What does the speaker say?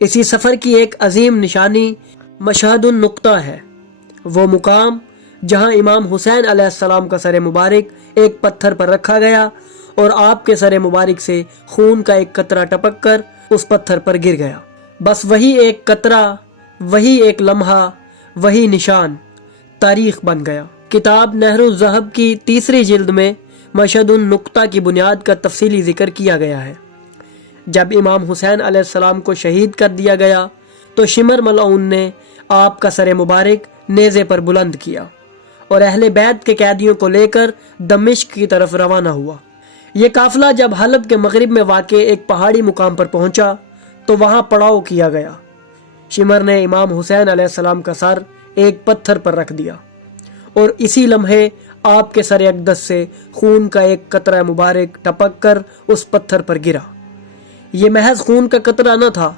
इसी सफ़र की एक अजीम निशानी मशहदुन नुक्ता है, वो मुकाम जहां इमाम हुसैन अलैहिस्सलाम का सर मुबारक एक पत्थर पर रखा गया और आपके सर मुबारक से खून का एक कतरा टपक कर उस पत्थर पर गिर गया। बस वही एक कतरा, वही एक लम्हा, वही निशान तारीख बन गया। किताब नहरुज़ ज़हब की तीसरी जिल्द में मशहदुन नुक्ता की बुनियाद का तफसीली जिक्र किया गया है। जब इमाम हुसैन अलैहिस्सलाम को शहीद कर दिया गया तो शिमर मलऊन ने आपका सर मुबारक नेज़े पर बुलंद किया और अहले बैत के कैदियों को लेकर दमिश्क की तरफ रवाना हुआ। ये काफिला जब हलब के मगरिब में वाक़े एक पहाड़ी मुकाम पर पहुंचा तो वहां पड़ाव किया गया। शिमर ने इमाम हुसैन अलैहिस्सलाम का सर एक पत्थर पर रख दिया और इसी लम्हे आपके सर अक़दस से खून का एक कतरा मुबारक टपक कर उस पत्थर पर गिरा। ये महज खून का कतरा न था,